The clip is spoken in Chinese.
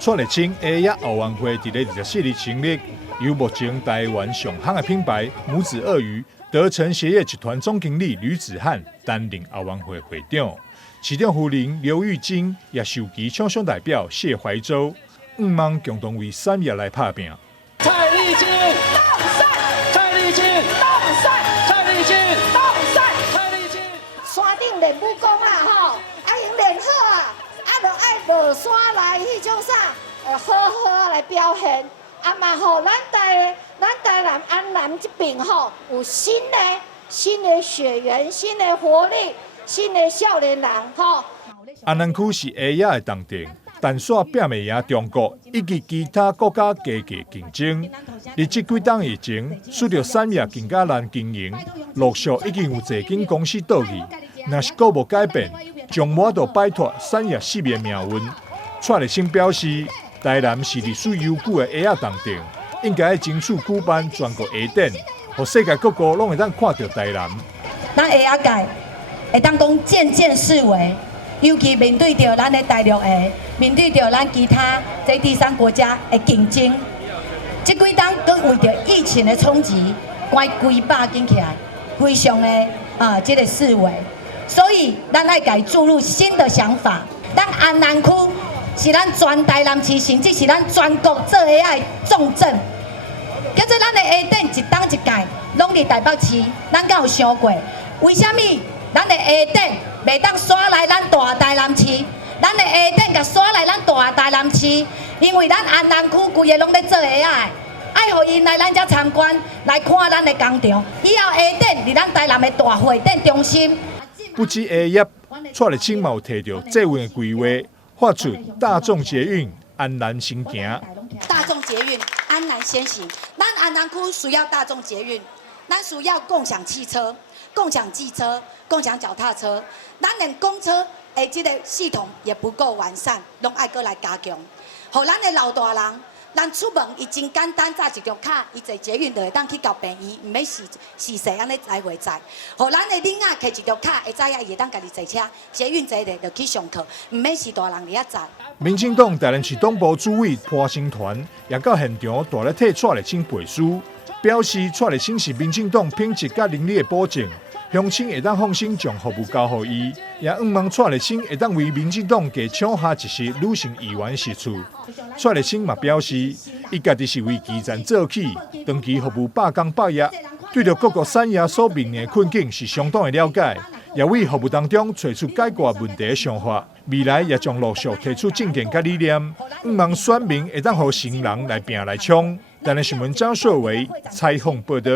蔡立青下亚奥运会伫咧24日成立，由目前台湾上行的品牌母子鳄鱼德成鞋业集团总经理吕子翰担任奥运会会长，市长夫人刘玉晶也受其厂商代表谢怀洲，望共同为产业来打拼。蔡丽青动赛，蔡丽青动赛，蔡丽青动赛，蔡丽青。山顶练武功啦吼，因练好啊，就爱落山来迄种啥，好好来表现，嘛吼咱台南安南这边吼有新的血缘、新的活力、新的少年人吼。安南区是下亚的重点。但煞拼袂赢中国以及其他国家加价竞争。而这几档以前，随着产业更加难经营，陆续已经有侪间公司倒去。若是阁无改变，将无法摆脱产业失灭命运。蔡立青表示，台南是历史悠久的下亚重点，应该争取举办全国下展，让世界各国拢会当看到台南。咱下亚界会当讲渐渐式微。尤其面对着咱的大陆的，面对着咱其他这第三国家的竞争，这几档佮为着疫情的冲击，关规百紧起来，非常的这个思维，所以咱爱改注入新的想法。咱安南区是咱全台南市，甚至是咱全国做下亚的重镇。叫做咱的下展一档一届，拢伫台北市，咱敢有想过？为什么咱的下展？袂当刷来咱大台南市，咱的下展甲刷来咱大台南市，因为咱安南区规个拢咧做下亚，爱互因来咱遮参观，来看咱的工厂。以后下展伫咱台南的大会展中心。不止下亚，蔡立青嘛有提到这运的规划，发出大众捷运安南先行。大众捷运安南先行，咱安南区需要大众捷运，咱需要共享汽车。共享机车、共享脚踏车，咱连公车的这个系统也不够完善，拢爱过来加强。互咱的老大人，咱出门伊真简单，扎一张卡，伊坐捷运就会当去交病院，唔免时势安尼来回载。互咱的囡仔摕一张卡，会知影伊会当家己坐车，捷运坐咧就去上课，唔免是大人伫遐载。民进党台南市党部主委潘兴团也到现场大力替蔡立青背书，表示蔡立青是民进党品质甲能力的保证。乡亲会当放心将服务交予伊，也望蔡立青会当为民进党加抢下一席女性议员席处。蔡立青嘛表示，伊家己是为基层做起，长期服务百工百业，对着各国产业所面临的困境是相当的了解，也为服务当中找出解决问题的想法。未来也将陆续提出政见甲理念，望选民会当互成人来拼来冲。但是新闻张硕维采访报道。